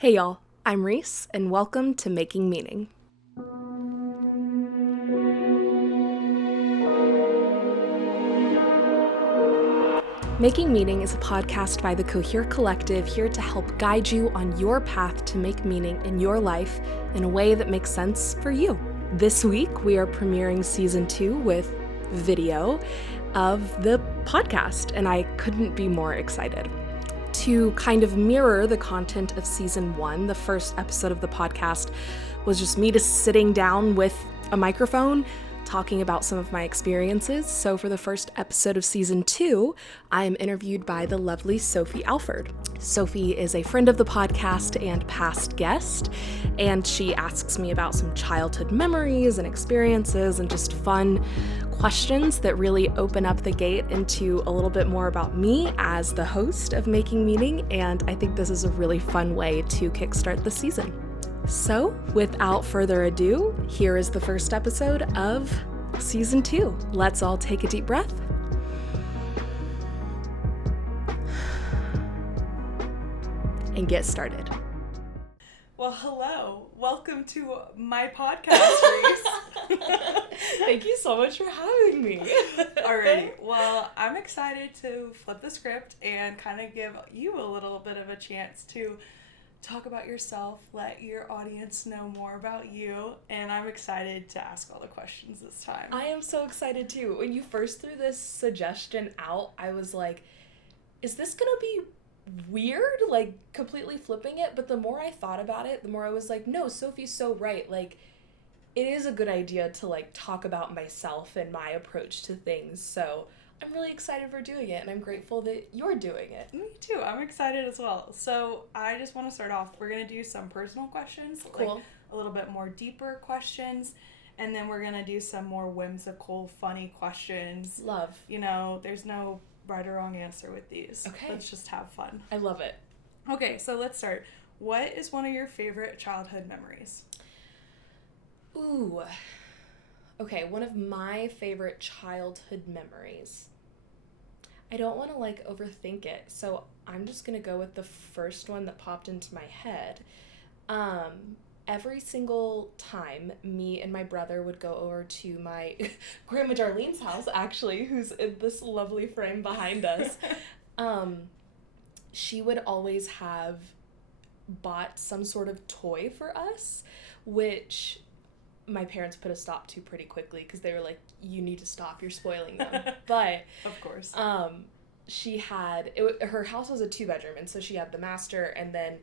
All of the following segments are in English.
Hey y'all, I'm Reese, and welcome to Making Meaning. Making Meaning is a podcast by the Cohere Collective here to help guide you on your path to make meaning in your life in a way that makes sense for you. This week, we are premiering Season 2 with video of the podcast, and I couldn't be more excited. To kind of mirror the content of Season 1, the first episode of the podcast was just me just sitting down with a microphone talking about some of my experiences. So for the first episode of Season 2, I am interviewed by the lovely Sophie Alford. Sophie is a friend of the podcast and past guest, and she asks me about some childhood memories and experiences and just fun questions that really open up the gate into a little bit more about me as the host of Making Meaning, and I think this is a really fun way to kickstart the season. So, without further ado, here is the first episode of Season 2. Let's all take a deep breath. And get started. Well, hello. Welcome to my podcast, Reese. Thank you so much for having me. Alrighty. Well, I'm excited to flip the script and kind of give you a little bit of a chance to talk about yourself, let your audience know more about you, and I'm excited to ask all the questions this time. I am so excited too. When you first threw this suggestion out, I was like, is this gonna be weird? Like, completely flipping it? But the more I thought about it, the more I was like, no, Sophie's so right. Like, it is a good idea to, like, talk about myself and my approach to things. So I'm really excited for doing it, and I'm grateful that you're doing it. Me too. I'm excited as well. So I just want to start off. We're going to do some personal questions. Cool. Like a little bit more deeper questions. And then we're going to do some more whimsical, funny questions. Love. You know, there's no right or wrong answer with these. Okay. Let's just have fun. I love it. Okay, so let's start. What is one of your favorite childhood memories? Ooh. Okay, one of my favorite childhood memories. I don't want to, like, overthink it, so I'm just going to go with the first one that popped into my head. Every single time me and my brother would go over to my Grandma Darlene's house, actually, who's in this lovely frame behind us, she would always have bought some sort of toy for us, which my parents put a stop to pretty quickly because they were like, you need to stop, you're spoiling them. But of course. She had, her house was a 2-bedroom, and so she had the master, and then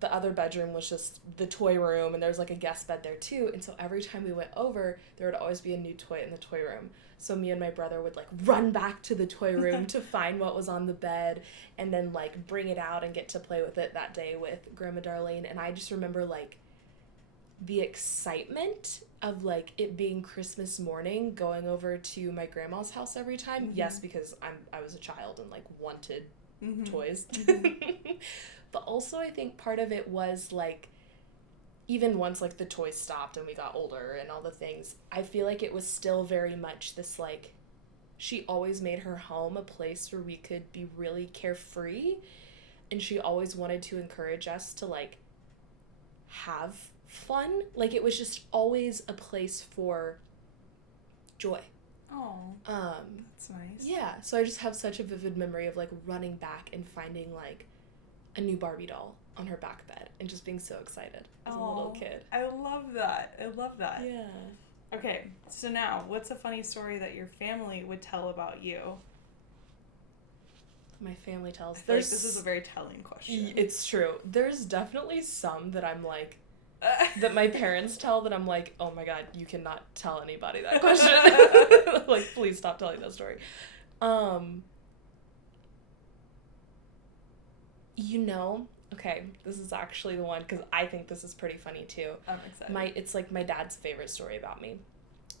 the other bedroom was just the toy room, and there was like a guest bed there too. And so every time we went over, there would always be a new toy in the toy room. So me and my brother would, like, run back to the toy room to find what was on the bed, and then, like, bring it out and get to play with it that day with Grandma Darlene. And I just remember, like, the excitement of, like, it being Christmas morning, going over to my grandma's house every time. Mm-hmm. Yes, because I was a child and, like, wanted toys. Mm-hmm. But also I think part of it was, like, even once, like, the toys stopped and we got older and all the things, I feel like it was still very much this, like, she always made her home a place where we could be really carefree, and she always wanted to encourage us to, like, have fun. Like, it was just always a place for joy. Oh, that's nice. Yeah, so I just have such a vivid memory of, like, running back and finding, like, a new Barbie doll on her back bed and just being so excited as a little kid. I love that. Yeah. Okay, so now, what's a funny story that your family would tell about you? My family tells. I feel like this is a very telling question. It's true. There's definitely some that I'm like, that my parents tell that I'm like, oh my god, you cannot tell anybody that question. Like, please stop telling that story. You know, okay, this is actually the one, because I think this is pretty funny too. I'm excited. It's like my dad's favorite story about me.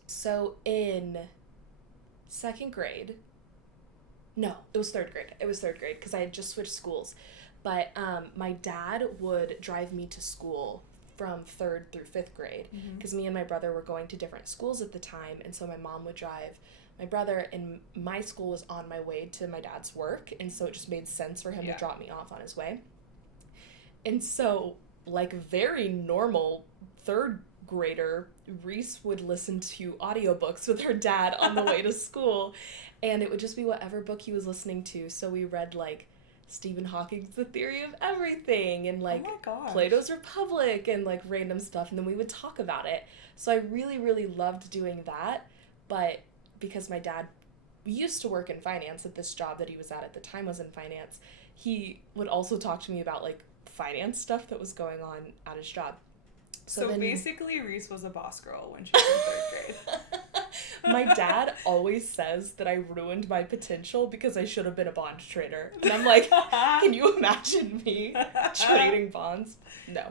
So in 2nd grade, no, it was 3rd grade. It was 3rd grade because I had just switched schools. But my dad would drive me to school from 3rd through 5th grade because me and my brother were going to different schools at the time, and so my mom would drive my brother, and my school was on my way to my dad's work, and so it just made sense for him to drop me off on his way. And so, like very normal third grader, Reese would listen to audiobooks with her dad on the way to school, and it would just be whatever book he was listening to. So we read like Stephen Hawking's The Theory of Everything and like Plato's Republic and like random stuff, and then we would talk about it. So I really, really loved doing that, but because my dad used to work in finance, at this job that he was at the time was in finance, he would also talk to me about like finance stuff that was going on at his job. So basically, Reese was a boss girl when she was in 3rd grade. My dad always says that I ruined my potential because I should have been a bond trader. And I'm like, can you imagine me trading bonds? No.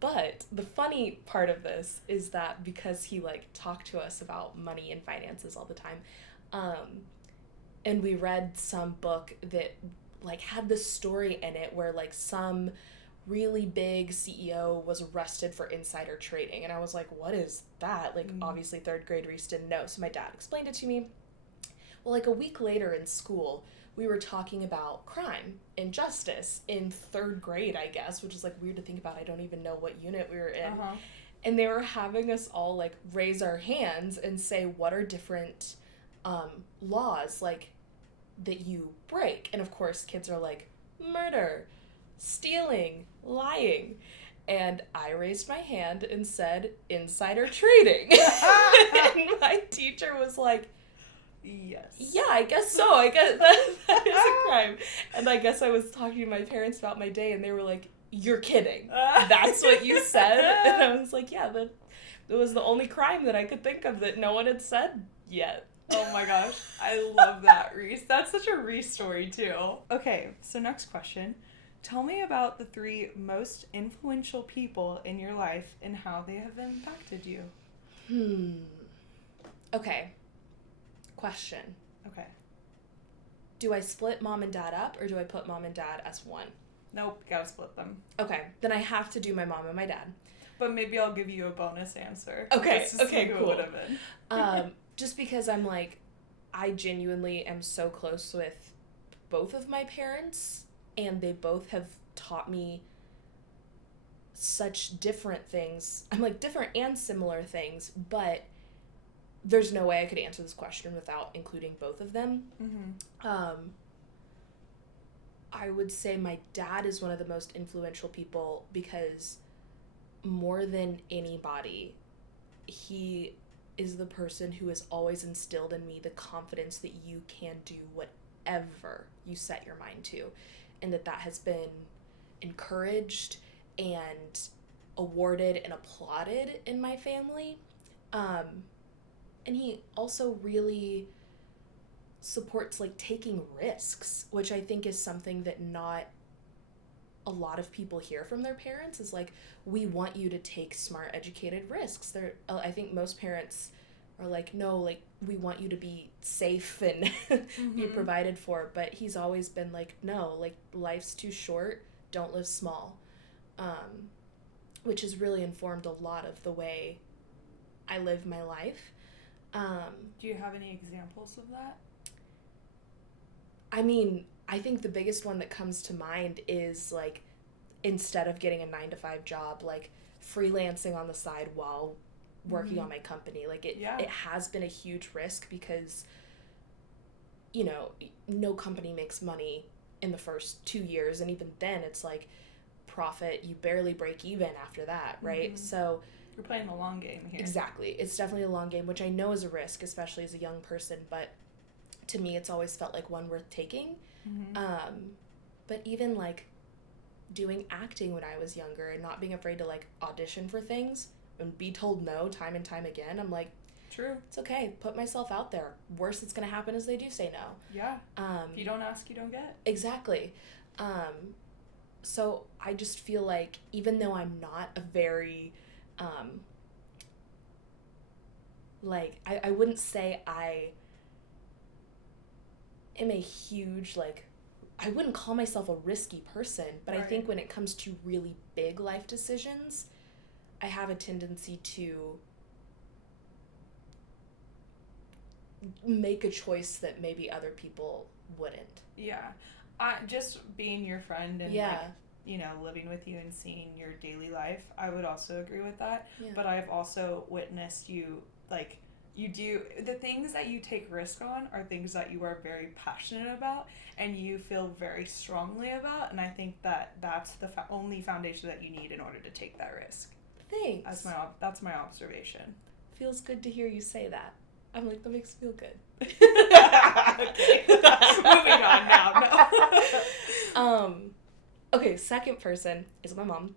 But the funny part of this is that because he like talked to us about money and finances all the time, and we read some book that like had this story in it where like some really big CEO was arrested for insider trading, and I was like, what is that? Like, obviously 3rd grade Reese didn't know, so my dad explained it to me. Well, like a week later in school, we were talking about crime and justice in 3rd grade, I guess, which is like weird to think about. I don't even know what unit we were in. And they were having us all like raise our hands and say what are different laws like that you break. And of course kids are like murder, stealing, lying. And I raised my hand and said insider trading. And my teacher was like, yes. Yeah, I guess so. I guess that is a crime. And I guess I was talking to my parents about my day, and they were like, you're kidding. That's what you said? And I was like, yeah, that was the only crime that I could think of that no one had said yet. Oh my gosh. I love that, Reese. That's such a Reese story, too. Okay, so next question. Tell me about the 3 most influential people in your life and how they have impacted you. Okay. Question. Okay. Do I split mom and dad up, or do I put mom and dad as one? Nope, gotta split them. Okay, then I have to do my mom and my dad. But maybe I'll give you a bonus answer. Okay, okay, cool. Who it would have been. Just because I'm like, I genuinely am so close with both of my parents, and they both have taught me such different things. I'm like different and similar things, but there's no way I could answer this question without including both of them. I would say my dad is one of the most influential people because more than anybody, he is the person who has always instilled in me the confidence that you can do whatever you set your mind to, and that has been encouraged and awarded and applauded in my family. And he also really supports like taking risks, which I think is something that not a lot of people hear from their parents, is like, we want you to take smart, educated risks. I think most parents are like, no, like, we want you to be safe and be provided for. But he's always been like, no, like, life's too short. Don't live small. Which has really informed a lot of the way I live my life. Do you have any examples of that? I mean, I think the biggest one that comes to mind is, like, instead of getting a 9-to-5 job, like, freelancing on the side while working on my company. Like, it has been a huge risk because, you know, no company makes money in the first 2 years, and even then it's, like, profit, you barely break even after that, right? So you're playing the long game here. Exactly. It's definitely a long game, which I know is a risk, especially as a young person, but to me it's always felt like one worth taking. But even like doing acting when I was younger and not being afraid to like audition for things and be told no time and time again, I'm like, true, it's okay, put myself out there. Worst that's gonna happen is they do say no. Yeah. If you don't ask, you don't get. Exactly. So I just feel like even though I'm not a very like, I wouldn't say I am a huge, like, I wouldn't call myself a risky person, but right. I think when it comes to really big life decisions, I have a tendency to make a choice that maybe other people wouldn't. Yeah. Just being your friend and yeah. like, living with you and seeing your daily life, I would also agree with that. Yeah. But I've also witnessed you, like, you do, the things that you take risk on are things that you are very passionate about and you feel very strongly about, and I think that that's the only foundation that you need in order to take that risk. Thanks. That's my observation. Feels good to hear you say that. I'm like, that makes me feel good. Okay. Moving on now. No. Okay, second person is my mom.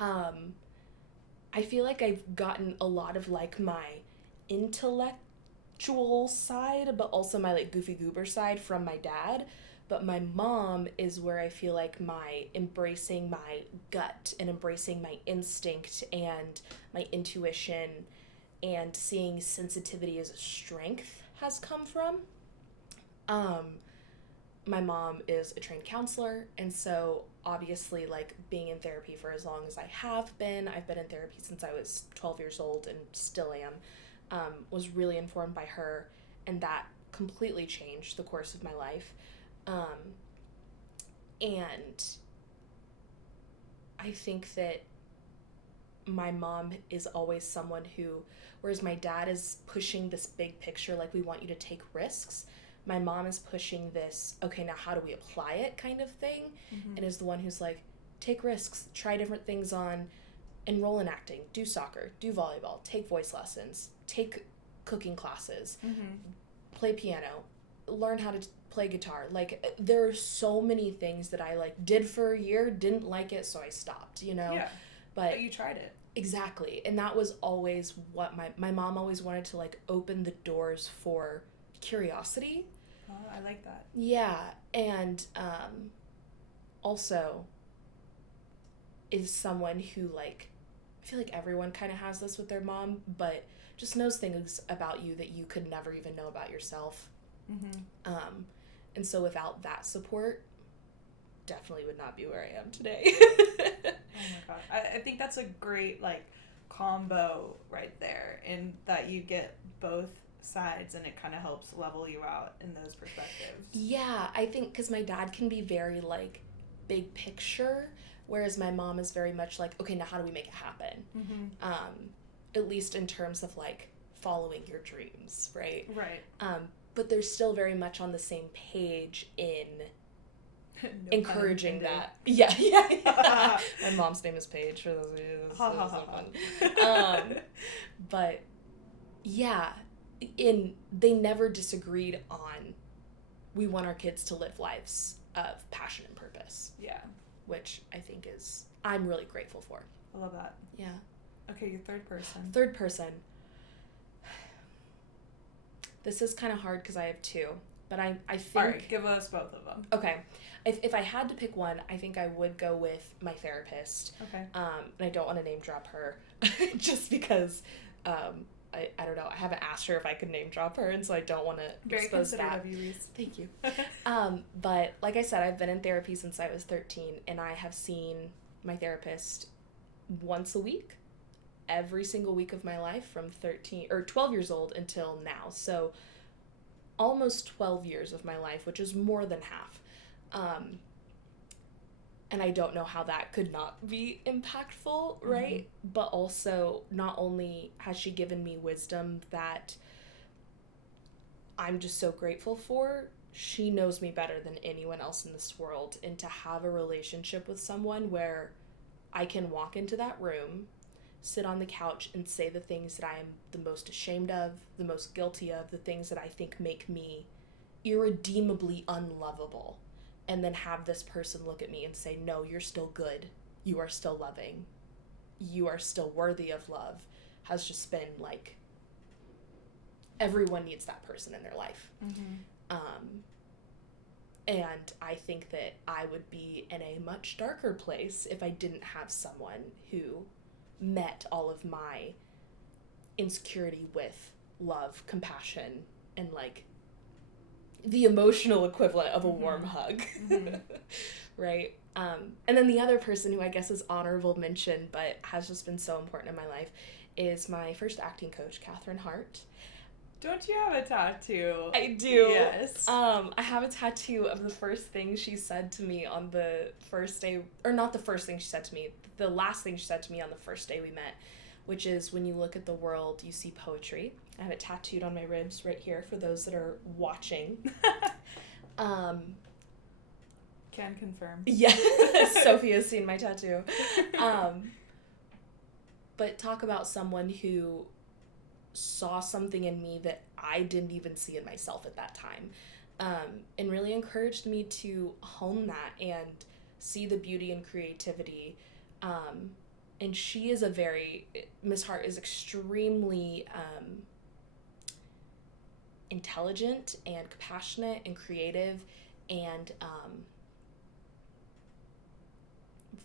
I feel like I've gotten a lot of like my intellectual side, but also my like goofy goober side from my dad. But my mom is where I feel like my embracing my gut and embracing my instinct and my intuition and seeing sensitivity as a strength has come from. My mom is a trained counselor, and so obviously like being in therapy for as long as I've been in therapy since I was 12 years old and still am, was really informed by her, and that completely changed the course of my life. And I think that my mom is always someone who, whereas my dad is pushing this big picture, like we want you to take risks, my mom is pushing this, okay, now how do we apply it kind of thing, and is the one who's like, take risks, try different things on, enroll in acting, do soccer, do volleyball, take voice lessons, take cooking classes, play piano, learn how to play guitar. Like, there are so many things that I like did for a year, didn't like it, so I stopped, Yeah. But you tried it. Exactly. And that was always what my mom always wanted to like open the doors for curiosity. Oh, I like that. Yeah. And also is someone who like, I feel like everyone kind of has this with their mom, but just knows things about you that you could never even know about yourself. And so without that support, definitely would not be where I am today. Oh my god. I think that's a great like combo right there, in that you get both sides and it kind of helps level you out in those perspectives. Yeah, I think because my dad can be very like big picture, whereas my mom is very much like, okay, now how do we make it happen? At least in terms of like following your dreams, right? But they're still very much on the same page in encouraging that. Yeah. My mom's name is Paige, for those of you. This is so fun. But yeah, they never disagreed on, we want our kids to live lives of passion and purpose. Yeah. Which I think I'm really grateful for. I love that. Yeah. Okay, your third person. Third person. This is kind of hard because I have two, but I think... All right, give us both of them. Okay. If I had to pick one, I think I would go with my therapist. Okay. And I don't want to name drop her just because, I don't know, I haven't asked her if I could name drop her, and so I don't want to expose that. Very considerate of you, Reese. Thank you. But like I said, I've been in therapy since I was 13, and I have seen my therapist once a week, every single week of my life from 12 years old until now. So almost 12 years of my life, which is more than half. And I don't know how that could not be impactful, right? But also, not only has she given me wisdom that I'm just so grateful for, she knows me better than anyone else in this world. And to have a relationship with someone where I can walk into that room, sit on the couch, and say the things that I am the most ashamed of, the most guilty of, the things that I think make me irredeemably unlovable, and then have this person look at me and say, no, you're still good, you are still loving, you are still worthy of love, has just been like, everyone needs that person in their life. And I think that I would be in a much darker place if I didn't have someone who met all of my insecurity with love, compassion, and like the emotional equivalent of a warm hug. Right? And then the other person who I guess is honorable mention but has just been so important in my life is my first acting coach, Catherine Hart. Don't you have a tattoo? I do. Yes. I have a tattoo of the first thing she said to me on the first day, or not the first thing she said to me, the last thing she said to me on the first day we met, which is, when you look at the world, you see poetry. I have it tattooed on my ribs right here for those that are watching. Can confirm. Yeah, Sophie has seen my tattoo. But talk about someone who saw something in me that I didn't even see in myself at that time, and really encouraged me to hone that and see the beauty and creativity. And she is Miss Hart is extremely intelligent and compassionate and creative and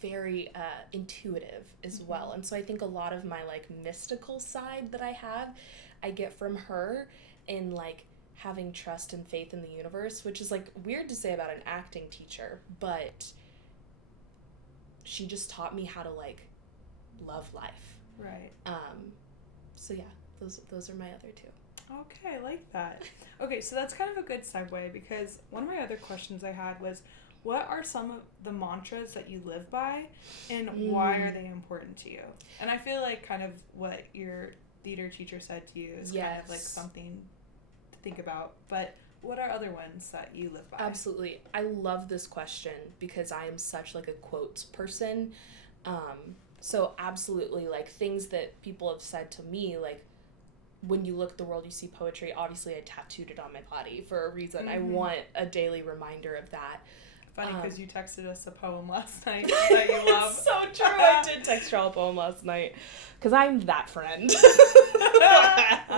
very intuitive as well. And so I think a lot of my like mystical side that I have, I get from her in like having trust and faith in the universe, which is like weird to say about an acting teacher, but she just taught me how to like love life. Right. So yeah, those are my other two. Okay, I like that. Okay, so that's kind of a good segue, because one of my other questions I had was, what are some of the mantras that you live by, and why are they important to you? And I feel like kind of what your theater teacher said to you is kind of like something to think about. But what are other ones that you live by? Absolutely. I love this question because I am such like a quotes person. So absolutely, like things that people have said to me, like, when you look at the world, you see poetry. Obviously, I tattooed it on my body for a reason. Mm-hmm. I want a daily reminder of that. Funny, because you texted us a poem last night that you love. So true. I did text y'all a poem last night because I'm that friend. We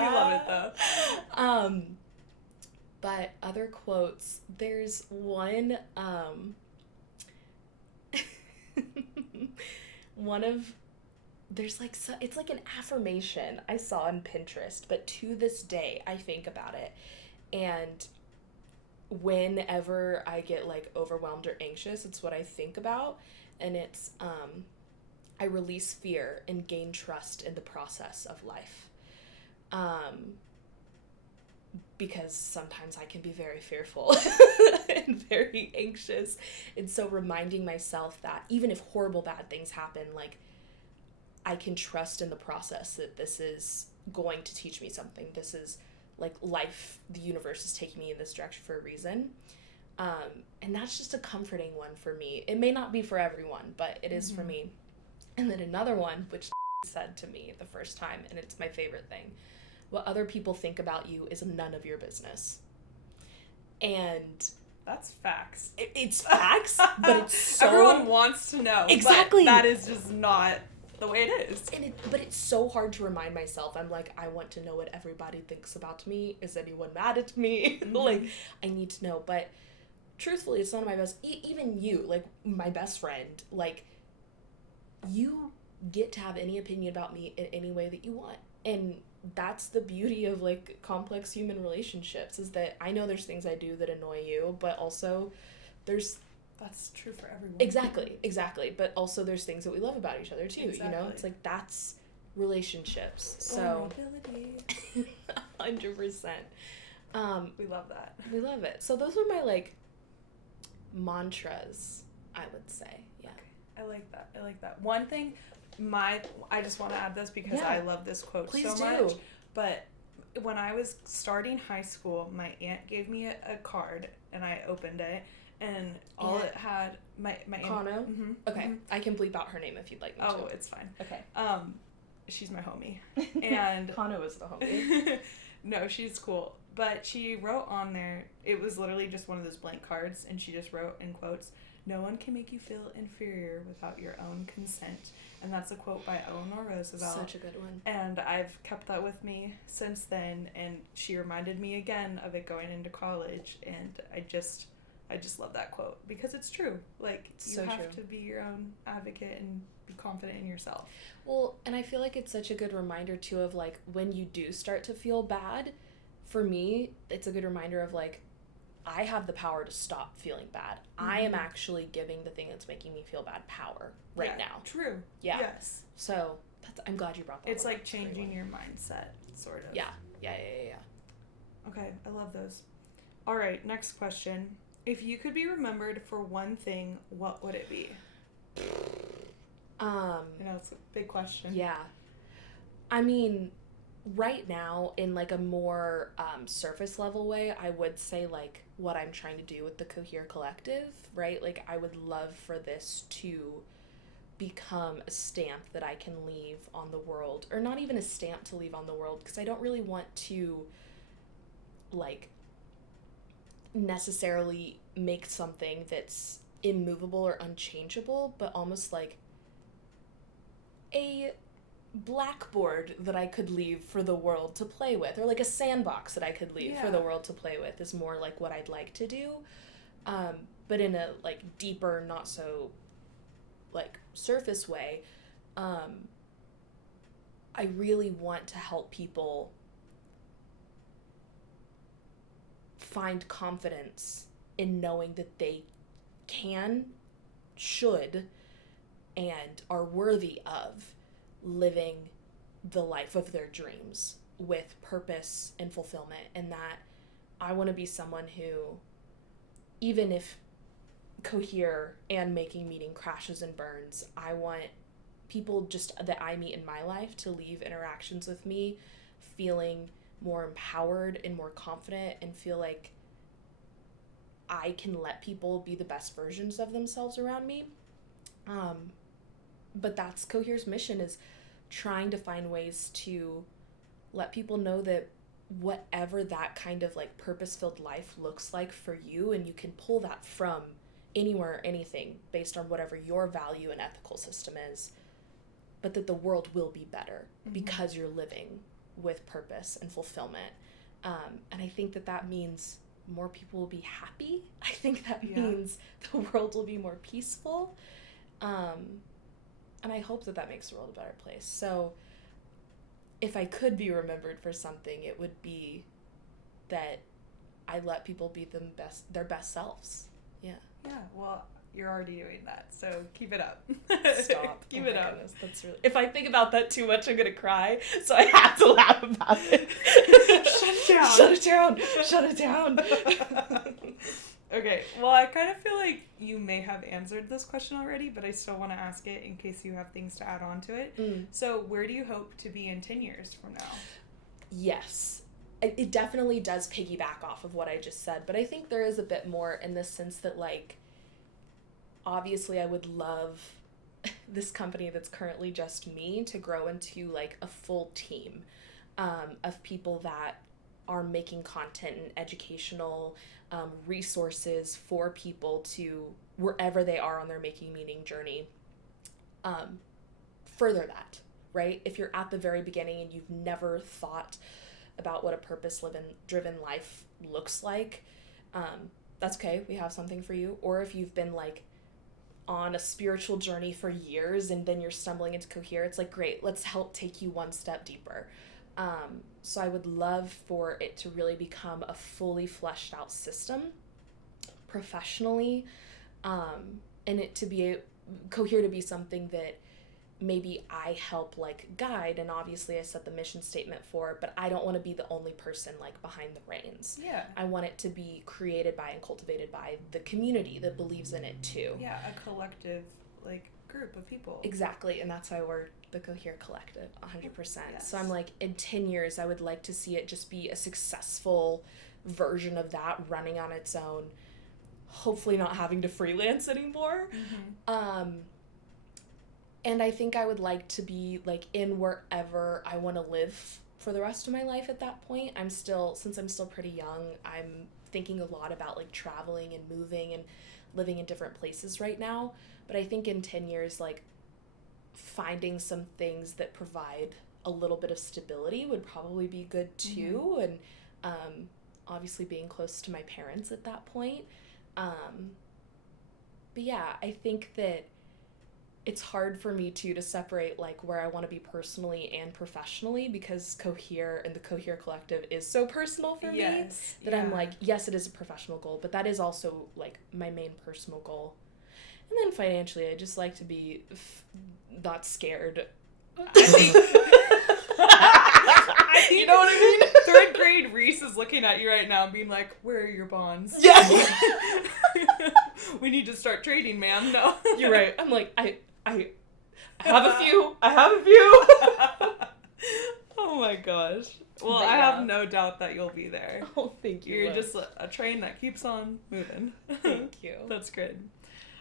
love it though. But other quotes, there's one, there's like, it's like an affirmation I saw on Pinterest, but to this day I think about it. And whenever I get like overwhelmed or anxious, it's what I think about. And it's, I release fear and gain trust in the process of life. Because sometimes I can be very fearful and very anxious. And so reminding myself that even if horrible bad things happen, like, I can trust in the process that this is going to teach me something. This is like life, the universe is taking me in this direction for a reason. And that's just a comforting one for me. It may not be for everyone, but it is for me. And then another one, which said to me the first time, and it's my favorite thing: what other people think about you is none of your business. And that's facts. It's facts, but it's so... Everyone wants to know. Exactly. But that is just not the way it is. But it's so hard to remind myself. I'm like, I want to know what everybody thinks about me. Is anyone mad at me? Like, I need to know. But truthfully, it's none of my best. Even you, like, my best friend, like, you get to have any opinion about me in any way that you want. And that's the beauty of like complex human relationships, is that I know there's things I do that annoy you, but also that's true for everyone. Exactly. But also there's things that we love about each other too. Exactly. You know, it's like, that's relationships. So 100%. We love that. We love it. So those are my like mantras, I would say. Yeah. Okay. I like that. One thing, I just want to add this because I love this quote so much. But when I was starting high school, my aunt gave me a card, and I opened it, and it had my aunt. Kano? Mm-hmm. Okay. Mm-hmm. I can bleep out her name if you'd like me to. Oh, it's fine. Okay. She's my homie. And Kano is the homie. No, she's cool. But she wrote on there, it was literally just one of those blank cards, and she just wrote in quotes, "No one can make you feel inferior without your own consent." And that's a quote by Eleanor Roosevelt. Such a good one. And I've kept that with me since then, and she reminded me again of it going into college, and I just love that quote because it's true. Like, you have to be your own advocate and be confident in yourself. Well, and I feel like it's such a good reminder too of like, when you do start to feel bad, for me, it's a good reminder of like, I have the power to stop feeling bad. Mm-hmm. I am actually giving the thing that's making me feel bad power now. True. Yeah. Yes. So I'm glad you brought that. It's like changing your mindset, sort of. Yeah. Okay, I love those. All right, next question. If you could be remembered for one thing, what would it be? It's a big question. Yeah. I mean, right now, in like a more surface level way, I would say like what I'm trying to do with the Cohere Collective, right? Like I would love for this to become a stamp that I can leave on the world, or not even a stamp to leave on the world, because I don't really want to like necessarily make something that's immovable or unchangeable, but almost like a blackboard that I could leave for the world to play with, or like a sandbox that I could leave for the world to play with, is more like what I'd like to do, but in a like deeper, not so like surface way. I really want to help people find confidence in knowing that they can, should, and are worthy of living the life of their dreams with purpose and fulfillment, and that I want to be someone who, even if Cohere and Making Meaning crashes and burns, I want people just that I meet in my life to leave interactions with me feeling more empowered and more confident, and feel like I can let people be the best versions of themselves around me. But that's Cohere's mission, is trying to find ways to let people know that whatever that kind of like purpose-filled life looks like for you, and you can pull that from anywhere or anything based on whatever your value and ethical system is, but that the world will be better because you're living with purpose and fulfillment. And I think that means more people will be happy. I think that means the world will be more peaceful. And I hope that makes the world a better place. So if I could be remembered for something, it would be that I let people be their best selves. Yeah. Yeah, well, you're already doing that, so keep it up. Stop. Keep it up. Goodness, that's really... If I think about that too much, I'm gonna cry, so I have to laugh about it. Shut it down. Okay, well, I kind of feel like you may have answered this question already, but I still want to ask it in case you have things to add on to it. So where do you hope to be in 10 years from now? Yes. It definitely does piggyback off of what I just said, but I think there is a bit more in the sense that, like, obviously I would love this company that's currently just me to grow into, like, a full team of people that are making content and educational resources for people to, wherever they are on their Making Meaning journey, further that, right? If you're at the very beginning and you've never thought about what a purpose-driven life looks like, that's okay, we have something for you. Or if you've been like on a spiritual journey for years and then you're stumbling into Cohere, it's like, great, let's help take you one step deeper. So I would love for it to really become a fully fleshed out system professionally, and it to be Cohere to be something that maybe I help like guide, and obviously I set the mission statement for, but I don't want to be the only person like behind the reins. Yeah. I want it to be created by and cultivated by the community that believes in it too. Yeah, a collective like group of people. Exactly, and that's why we're the Cohere Collective, 100%. Yes. So I'm like, in 10 years, I would like to see it just be a successful version of that, running on its own, hopefully not having to freelance anymore. And I think I would like to be like in wherever I want to live for the rest of my life at that point. Since I'm still pretty young, I'm thinking a lot about like traveling and moving and living in different places right now. But I think in 10 years, like, finding some things that provide a little bit of stability would probably be good too. And obviously being close to my parents at that point. But yeah, I think that it's hard for me too to separate like where I want to be personally and professionally, because Cohere and the Cohere Collective is so personal for me that I'm like, yes, it is a professional goal, but that is also like my main personal goal. And then financially, I just like to be not scared. I think You know what I mean? Third grade Reese is looking at you right now and being like, where are your bonds? Yeah. We need to start trading, ma'am. No. You're right. I'm like, I have a few. I have a few. Oh my gosh. Well, But I yeah. have no doubt that you'll be there. Oh, thank you. You're just a train that keeps on moving. Thank you. That's good.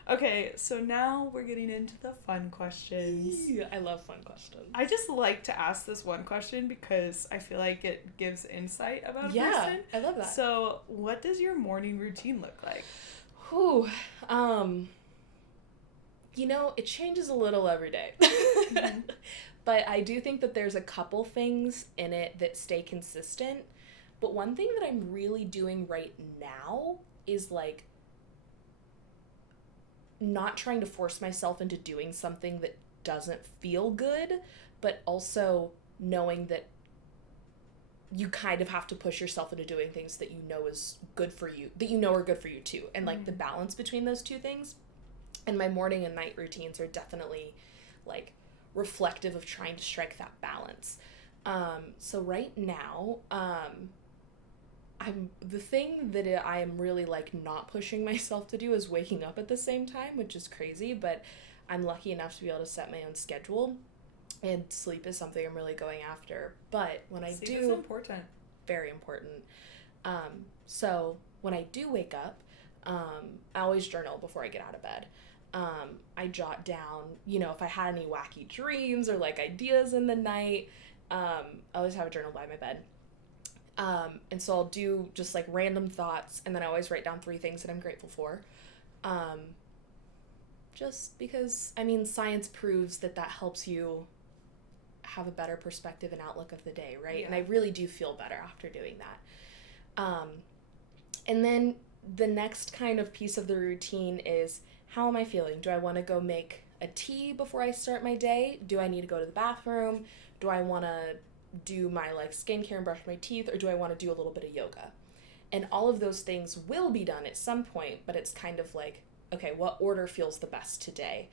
Okay, so now we're getting into the fun questions. I love fun questions. I just like to ask this one question because I feel like it gives insight about a person. Yeah, I love that. So, what does your morning routine look like? Whew. It changes a little every day. Mm-hmm. But I do think that there's a couple things in it that stay consistent. But one thing that I'm really doing right now is like not trying to force myself into doing something that doesn't feel good, but also knowing that you kind of have to push yourself into doing things that you know is good for you, that you know are good for you too. And like the balance between those two things. And my morning and night routines are definitely like reflective of trying to strike that balance. So right now, the thing that I am really like not pushing myself to do is waking up at the same time, which is crazy, but I'm lucky enough to be able to set my own schedule, and sleep is something I'm really going after. But when I Sleep is important. Very important. So when I do wake up, I always journal before I get out of bed. I jot down, if I had any wacky dreams or like ideas in the night. I always have a journal by my bed. And so I'll do just like random thoughts, and then I always write down 3 things that I'm grateful for. Just because, science proves that helps you have a better perspective and outlook of the day, right? Yeah. And I really do feel better after doing that. And then the next kind of piece of the routine is, how am I feeling? Do I want to go make a tea before I start my day? Do I need to go to the bathroom? Do I want to do my like skincare and brush my teeth, or do I want to do a little bit of yoga? And all of those things will be done at some point, but it's kind of like, okay, what order feels the best today?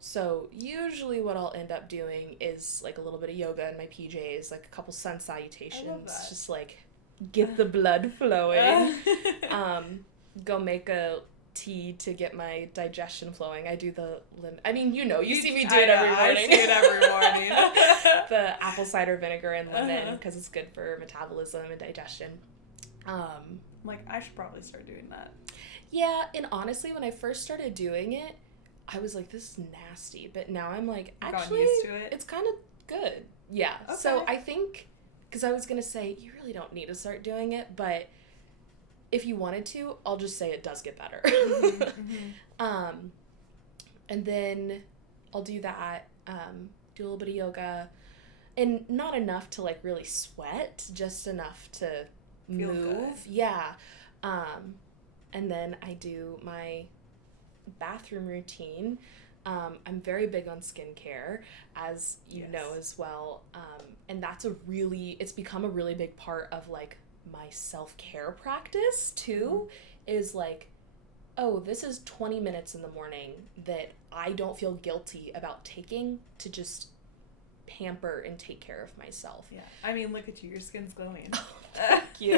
So usually what I'll end up doing is like a little bit of yoga in my PJs, like a couple sun salutations, I love that. Just like get the blood flowing. Go make a tea to get my digestion flowing. I do the you see me do it every morning. I see it every morning. The apple cider vinegar and lemon, because it's good for metabolism and digestion. I should probably start doing that. Yeah, and honestly, when I first started doing it, I was like, this is nasty. But now I'm like, actually, used to it. It's kind of good. Yeah. Okay. So I think, because I was going to say, you really don't need to start doing it, but if you wanted to, I'll just say it does get better. And then I'll do that, do a little bit of yoga, and not enough to like really sweat, just enough to Feel move. Good. Yeah. And then I do my bathroom routine. I'm very big on skincare, as you know as well. And it's become a really big part of like my self-care practice too, is like, oh, this is 20 minutes in the morning that I don't feel guilty about taking to just pamper and take care of myself. Yeah. Look at you. Your skin's glowing. Oh, thank you.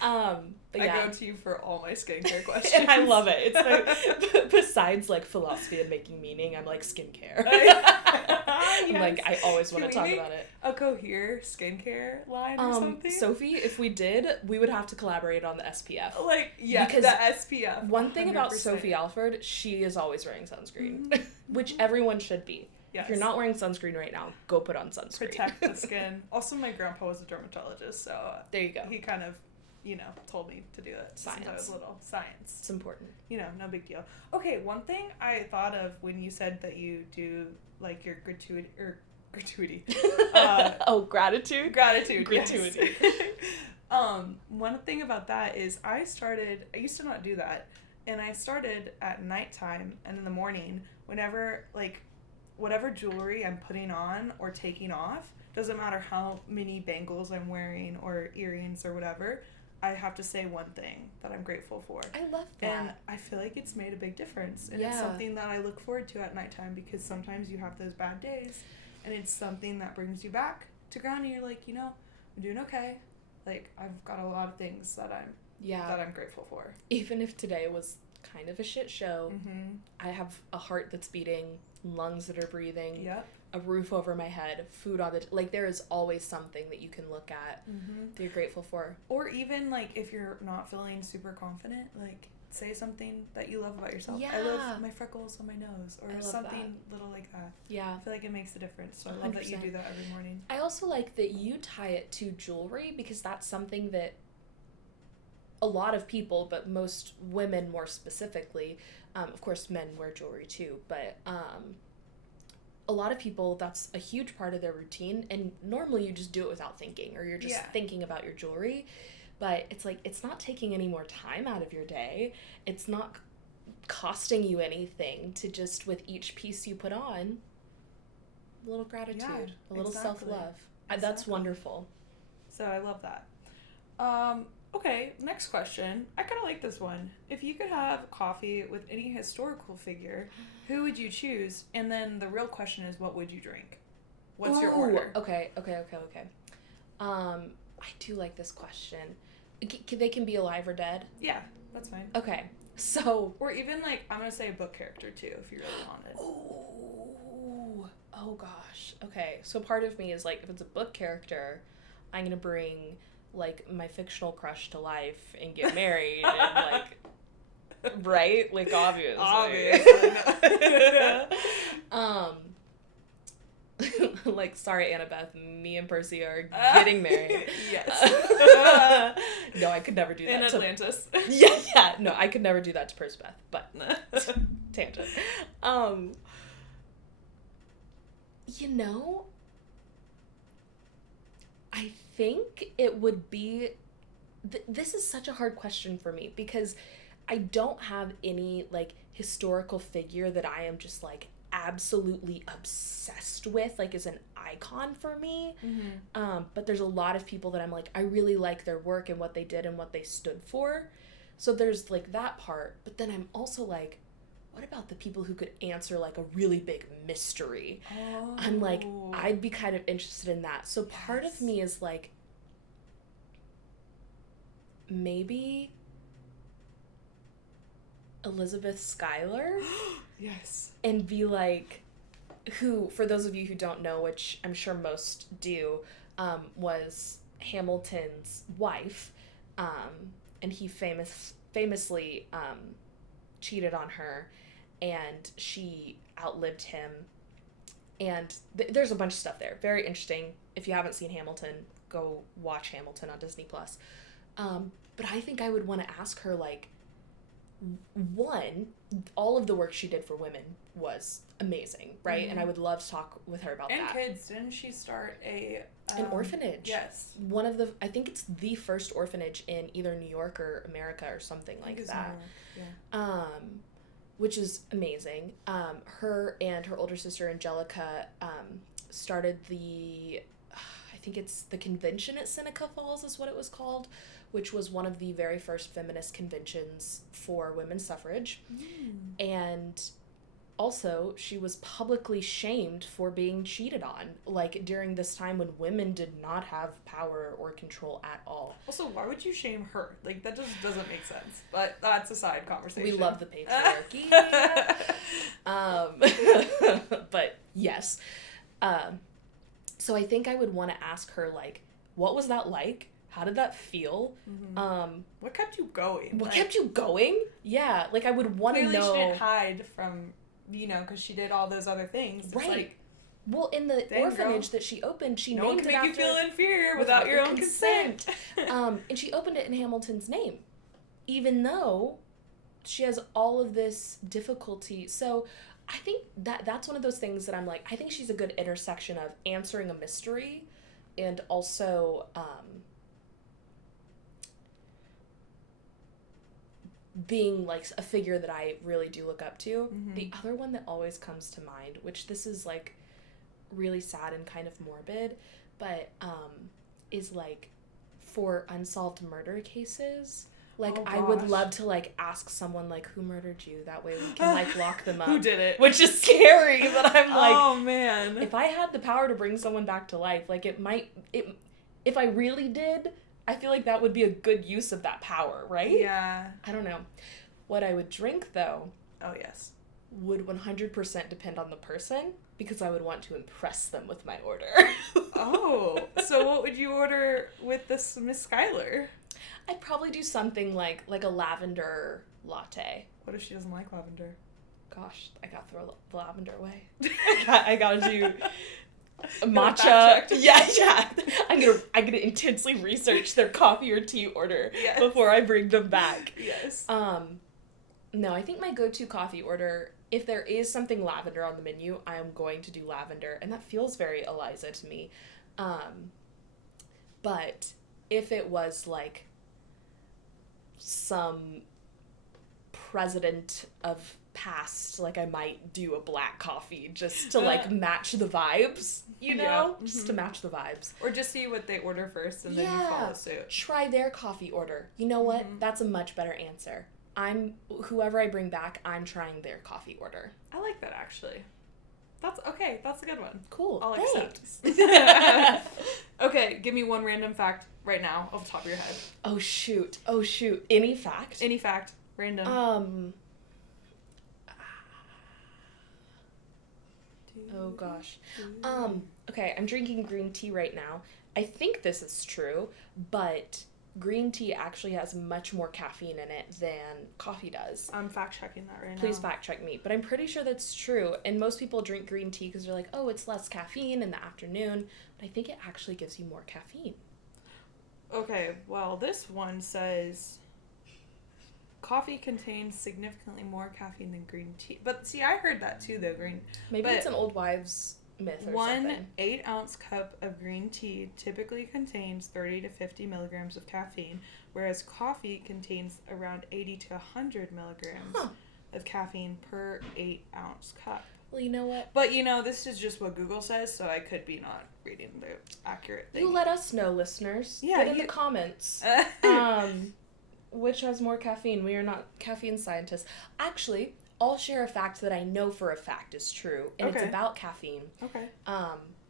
But yeah. I go to you for all my skincare questions. And I love it. It's like, besides like philosophy and making meaning, I'm like skincare. I'm like, I always want to talk about it. A Cohere skincare line or something? Sophie, if we did, we would have to collaborate on the SPF. Because the SPF. One thing about Sophie Alford, she is always wearing sunscreen, which everyone should be. Yes. If you're not wearing sunscreen right now, go put on sunscreen. Protect the skin. Also, my grandpa was a dermatologist, so there you go. He kind of, told me to do it. Science. Since I was little. Science. It's important. No big deal. Okay, one thing I thought of when you said that you do like your gratuity. Gratitude. Gratuity. Yes. One thing about that is I used to not do that, and I started at nighttime and in the morning whenever whatever jewelry I'm putting on or taking off, doesn't matter how many bangles I'm wearing or earrings or whatever, I have to say one thing that I'm grateful for. I love that. And I feel like it's made a big difference. And it's something that I look forward to at nighttime, because sometimes you have those bad days and it's something that brings you back to ground, and you're like, you know, I'm doing okay. Like, I've got a lot of things that I'm grateful for. Even if today was kind of a shit show, I have a heart that's beating, lungs that are breathing, a roof over my head, food on the like, there is always something that you can look at that you're grateful for. Or even, like, if you're not feeling super confident, like, say something that you love about yourself. I love my freckles on my nose, or something little like that. I feel like it makes a difference, so I love 100%. That you do that every morning. I also like that you tie it to jewelry, because that's something that a lot of people, but most women more specifically, of course men wear jewelry too, but a lot of people, that's a huge part of their routine, and normally you just do it without thinking, or you're just thinking about your jewelry, but it's like, it's not taking any more time out of your day, it's not costing you anything to just, with each piece you put on, a little gratitude, a little self-love. That's wonderful. So I love that. Okay, next question. I kind of like this one. If you could have coffee with any historical figure, who would you choose? And then the real question is, what would you drink? What's your order? Okay. I do like this question. They can be alive or dead? Yeah, that's fine. Okay, so... Or even, like, I'm going to say a book character, too, if you really want it. Oh, gosh. Okay, so part of me is, like, if it's a book character, I'm going to bring... like, my fictional crush to life and get married and, like, right? Like, obviously. Like, sorry, Annabeth, me and Percy are getting married. Yes. No, I could never do that. In Atlantis. Yeah, no, I could never do that to Percy Beth, but tangent. You know, I think it would be... this is such a hard question for me, because I don't have any, like, historical figure that I am just, like, absolutely obsessed with, like, is an icon for me. But there's a lot of people that I'm like, I really like their work and what they did and what they stood for. So there's, like, that part. But then I'm also like, what about the people who could answer, like, a really big mystery? I'm like, I'd be kind of interested in that. So part of me is like, maybe Elizabeth Schuyler? Yes. And be like, who, for those of you who don't know, which I'm sure most do, was Hamilton's wife, and he famously cheated on her, and she outlived him, and there's a bunch of stuff there. Very interesting. If you haven't seen Hamilton, go watch Hamilton on Disney+. But I think I would want to ask her, like, one, all of the work she did for women was amazing, right? And I would love to talk with her about that. And kids, didn't she start an orphanage? Yes. One of the, I think it's the first orphanage in either New York or America or something like that. Which is amazing. Her and her older sister Angelica started the, I think it's the convention at Seneca Falls is what it was called, which was one of the very first feminist conventions for women's suffrage. And also, she was publicly shamed for being cheated on, like, during this time when women did not have power or control at all. Also, why would you shame her? Like, that just doesn't make sense. But that's a side conversation. We love the patriarchy. But, yes. So I think I would want to ask her, like, what was that like? How did that feel? What kept you going? What kept you going? Yeah, like, I would want to know. Clearly she didn't hide from, you know, because she did all those other things. It's right. Like, well, in the orphanage that she opened, she named it after... No one can make you feel inferior without your own consent. And she opened it in Hamilton's name, even though she has all of this difficulty. So I think that's one of those things that I'm like, I think she's a good intersection of answering a mystery and also... being, like, a figure that I really do look up to. The other one that always comes to mind, which this is, like, really sad and kind of morbid, but is, like, for unsolved murder cases, Like, Oh, I would gosh. love to, like, ask someone, like, who murdered you? That way we can, like, lock them up. Who did it? Which is scary, but I'm like... Oh, man. If I had the power to bring someone back to life, like, if I really did, I feel like that would be a good use of that power, right? Yeah. I don't know. What I would drink, though... Oh, yes. Would 100% depend on the person, because I would want to impress them with my order. Oh, so what would you order with this Miss Skylar? I'd probably do something like a lavender latte. What if she doesn't like lavender? Gosh, I gotta throw the lavender away. I gotta do matcha. Fact check. Yeah. I'm gonna intensely research their coffee or tea order before I bring them back. Yes. No, I think my go-to coffee order, if there is something lavender on the menu, I am going to do lavender, and that feels very Eliza to me. But if it was like some president of past, like, I might do a black coffee just to like match the vibes, you know? Yeah. Just to match the vibes. Or just see what they order first and then you follow suit. Try their coffee order. You know what? That's a much better answer. Whoever I bring back, I'm trying their coffee order. I like that, actually. That's okay. That's a good one. Cool. I'll Thanks. accept. Okay, give me one random fact right now off the top of your head. Oh shoot. Any fact? Any fact. Random. Oh gosh. Okay, I'm drinking green tea right now. I think this is true, but green tea actually has much more caffeine in it than coffee does. I'm fact checking that right now. Please fact check me. But I'm pretty sure that's true. And most people drink green tea because they're like, oh, it's less caffeine in the afternoon. But I think it actually gives you more caffeine. Okay, well, this one says coffee contains significantly more caffeine than green tea. But see, I heard that too, though. Maybe it's an old wives' myth or something. 1 8-ounce cup of green tea typically contains 30 to 50 milligrams of caffeine, whereas coffee contains around 80 to 100 milligrams of caffeine per 8-ounce cup. Well, you know what? But, this is just what Google says, so I could be not reading the accurate thing. You let us know, listeners. Yeah, Get in the comments. Which has more caffeine? We are not caffeine scientists. Actually, I'll share a fact that I know for a fact is true, and it's about caffeine. Okay.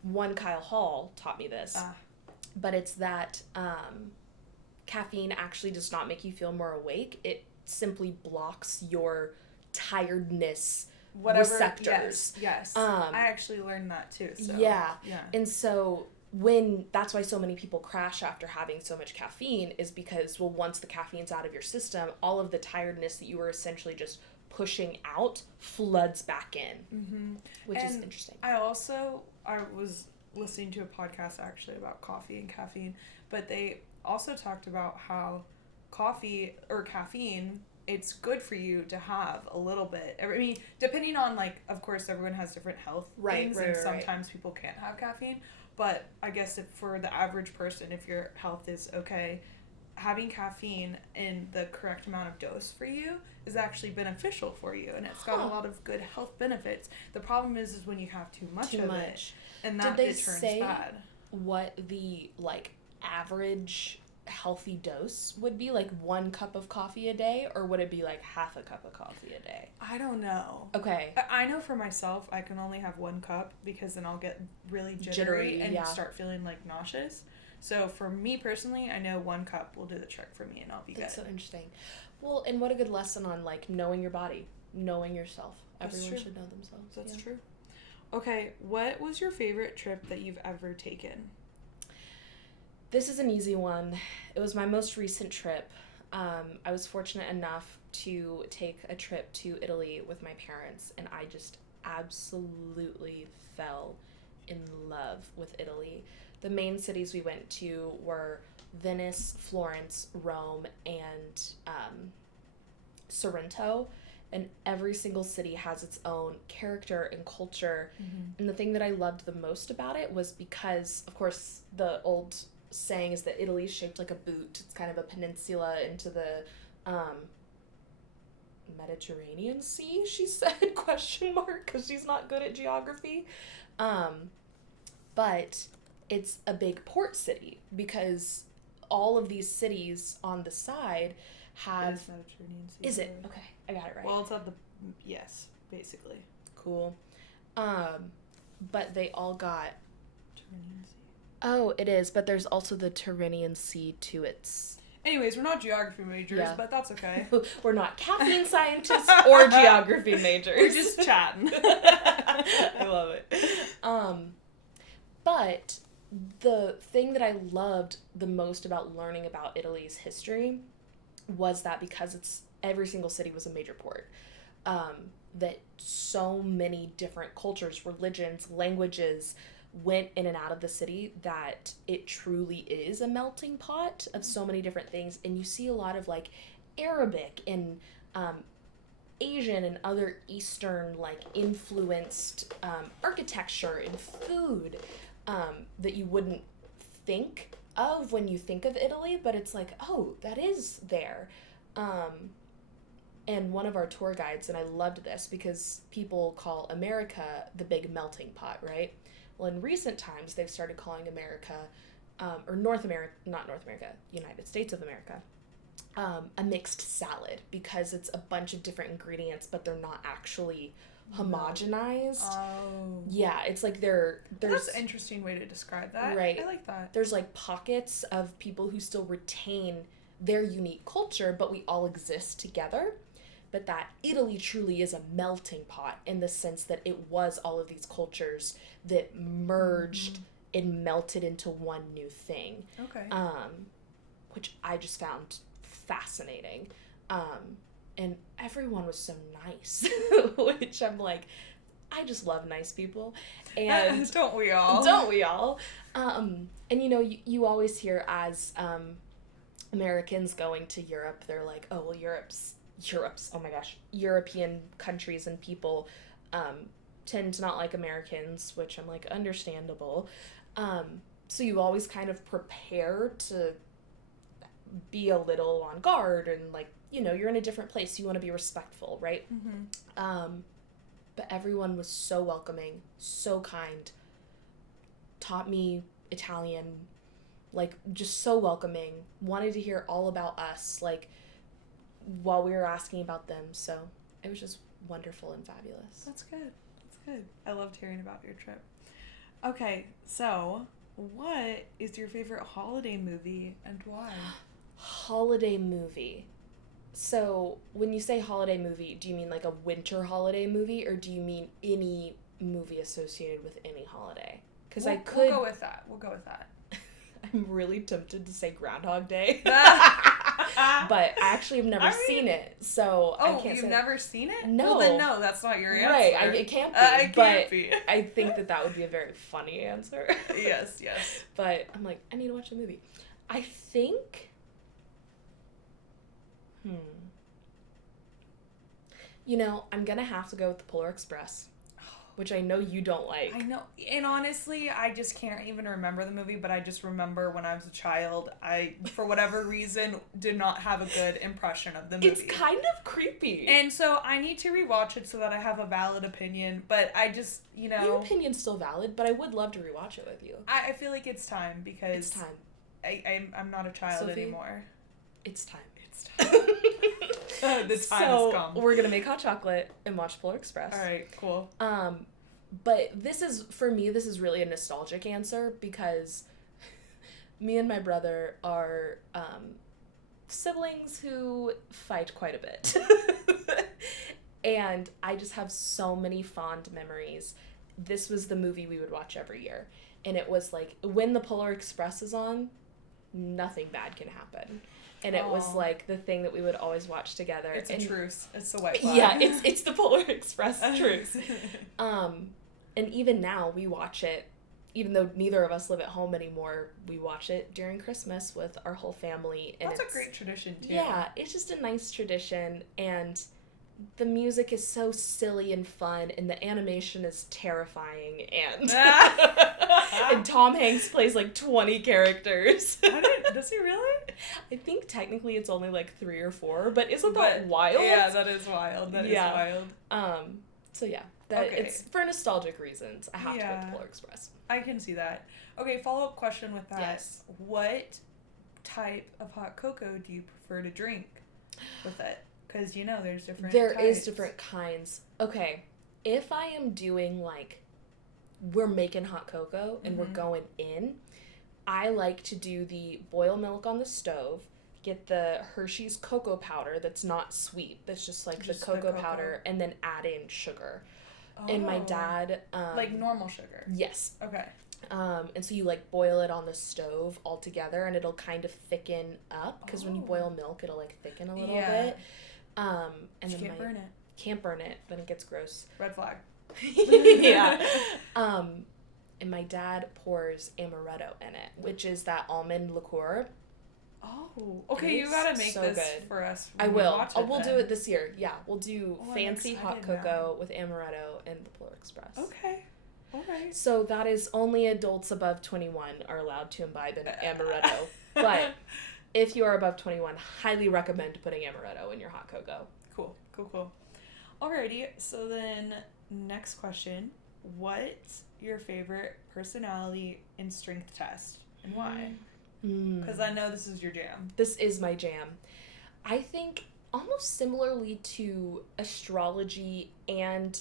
One Kyle Hall taught me this, but it's that caffeine actually does not make you feel more awake. It simply blocks your tiredness receptors. Yes. I actually learned that too. So. Yeah. And so that's why so many people crash after having so much caffeine is because, well, once the caffeine's out of your system, all of the tiredness that you were essentially just pushing out floods back in, which is interesting. I was listening to a podcast actually about coffee and caffeine, but they also talked about how coffee or caffeine, it's good for you to have a little bit. I mean, depending on, like, of course, everyone has different health things, and sometimes people can't have caffeine, but I guess for the average person, if your health is okay, having caffeine in the correct amount of dose for you is actually beneficial for you, and it's got a lot of good health benefits. The problem is when you have too much of it, and that it turns bad. What the, like, average healthy dose would be? Like 1 cup of coffee a day, or would it be like half a cup of coffee a day? I don't know. Okay. I know for myself, I can only have 1 cup because then I'll get really jittery and start feeling like nauseous. So for me personally, I know 1 cup will do the trick for me, and I'll be good. That's so interesting. Well, and what a good lesson on, like, knowing your body, knowing yourself. Everyone should know themselves. That's true. Okay, what was your favorite trip that you've ever taken? This is an easy one. It was my most recent trip. I was fortunate enough to take a trip to Italy with my parents, and I just absolutely fell in love with Italy. The main cities we went to were Venice, Florence, Rome, and Sorrento, and every single city has its own character and culture. And the thing that I loved the most about it was because, of course, the old saying is that Italy is shaped like a boot. It's kind of a peninsula into the Mediterranean Sea, she said, question mark, because she's not good at geography. But it's a big port city because all of these cities on the side have... It is Mediterranean Sea. Is it? Okay, I got it right. Well, it's at the... Yes, basically. Cool. But they all got... Mediterranean Sea. Oh, it is, but there's also the Tyrrhenian Sea to its... Anyways, we're not geography majors, but that's okay. We're not caffeine scientists or geography majors. We're just chatting. I love it. But the thing that I loved the most about learning about Italy's history was that because every single city was a major port, that so many different cultures, religions, languages went in and out of the city, that it truly is a melting pot of so many different things. And you see a lot of like Arabic and Asian and other Eastern like influenced architecture and food that you wouldn't think of when you think of Italy, but it's like, oh, that is there. And one of our tour guides, and I loved this because people call America the big melting pot, right? Well, in recent times, they've started calling America, or United States of America, a mixed salad, because it's a bunch of different ingredients, but they're not actually homogenized. Oh. Yeah, it's like there's... That's an interesting way to describe that. Right. I like that. There's like pockets of people who still retain their unique culture, but we all exist together. But that Italy truly is a melting pot in the sense that it was all of these cultures that merged and melted into one new thing. Okay. Which I just found fascinating. And everyone was so nice, which I'm like, I just love nice people. And don't we all? Don't we all? And you know, you always hear as Americans going to Europe, they're like, oh, well, European countries and people tend to not like Americans, which I'm like, understandable. So you always kind of prepare to be a little on guard, and like, you know, you're in a different place, you want to be respectful, right? Mm-hmm. But everyone was so welcoming, so kind, taught me Italian, like, just so welcoming, wanted to hear all about us, like, while we were asking about them. So it was just wonderful and fabulous. That's good. I loved hearing about your trip. Okay, so what is your favorite holiday movie and why? Holiday movie. So when you say holiday movie, do you mean like a winter holiday movie, or do you mean any movie associated with any holiday? Because we'll go with that. I'm really tempted to say Groundhog Day. But I actually have never seen it, so I can't say. Oh, you've never seen it? No. Well, then no, that's not your answer. Right, it can't be. I think that would be a very funny answer. Yes. But I'm like, I need to watch the movie. I think... You know, I'm gonna have to go with the Polar Express, which I know you don't like. I know, and honestly, I just can't even remember the movie, but I just remember when I was a child, I, for whatever reason, did not have a good impression of the movie. It's kind of creepy. And so I need to rewatch it so that I have a valid opinion, but I just, you know... Your opinion's still valid, but I would love to rewatch it with you. I feel like it's time, because... It's time. I'm not a child Sophie, anymore. It's time. The time has come. We're gonna make hot chocolate and watch Polar Express. All right, cool. But this is really a nostalgic answer, because me and my brother are siblings who fight quite a bit. And I just have so many fond memories. This was the movie we would watch every year. And it was like, when the Polar Express is on, nothing bad can happen. And it was like the thing that we would always watch together. It's a truce. It's the white flag. Yeah, it's the Polar Express truce. And even now we watch it, even though neither of us live at home anymore, we watch it during Christmas with our whole family. And that's a great tradition too. Yeah, it's just a nice tradition, and the music is so silly and fun, and the animation is terrifying, and and Tom Hanks plays like 20 characters. Does he really? I think technically it's only like 3 or 4, but isn't that wild? Yeah, that is wild. That is wild. So yeah, it's for nostalgic reasons. I have to go to Polar Express. I can see that. Okay, follow-up question with that. Yes. What type of hot cocoa do you prefer to drink? with it? Because, you know, there's different There types. is different kinds. Okay, if I am doing, like, we're making hot cocoa and we're going in, I like to do the boil milk on the stove, get the Hershey's cocoa powder that's not sweet, that's just like the cocoa powder, and then add in sugar. Oh. And my dad... like normal sugar? Yes. Okay. And so you, like, boil it on the stove all together, and it'll kind of thicken up, because when you boil milk, it'll, like, thicken a little bit. And you can't burn it. Can't burn it, then it gets gross. Red flag. Yeah. And my dad pours amaretto in it, which is that almond liqueur. Oh, okay. You gotta make this good for us. I will. We'll do it this year. Yeah, we'll do fancy hot cocoa with amaretto and the Polar Express. Okay. All right. So that is only adults above 21 are allowed to imbibe in amaretto. But if you are above 21, highly recommend putting amaretto in your hot cocoa. Cool. Alrighty. So then, next question: what's your favorite personality and strength test, and why? Because I know this is your jam. This is my jam. I think almost similarly to astrology and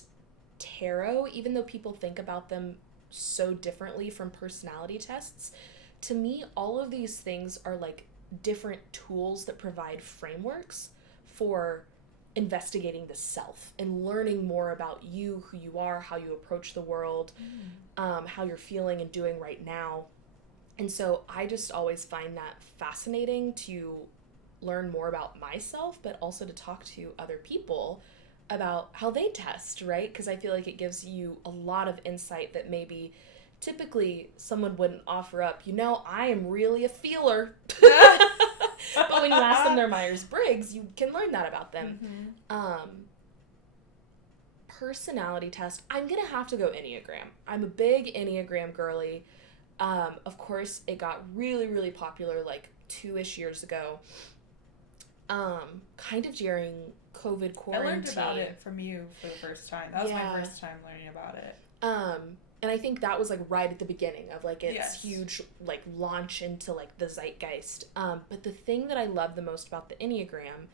tarot, even though people think about them so differently from personality tests, to me, all of these things are like different tools that provide frameworks for investigating the self and learning more about you, who you are, how you approach the world, how you're feeling and doing right now. And so I just always find that fascinating to learn more about myself, but also to talk to other people about how they test, right? Because I feel like it gives you a lot of insight that maybe typically someone wouldn't offer up. You know, I am really a feeler. But when you ask them their Myers-Briggs, you can learn that about them. Personality test, I'm going to have to go Enneagram. I'm a big Enneagram girly. Of course, it got really, really popular like 2-ish years ago. Kind of during COVID quarantine. I learned about it from you for the first time. That was my first time learning about it. And I think that was like right at the beginning of like its huge like launch into like the zeitgeist. But the thing that I love the most about the Enneagram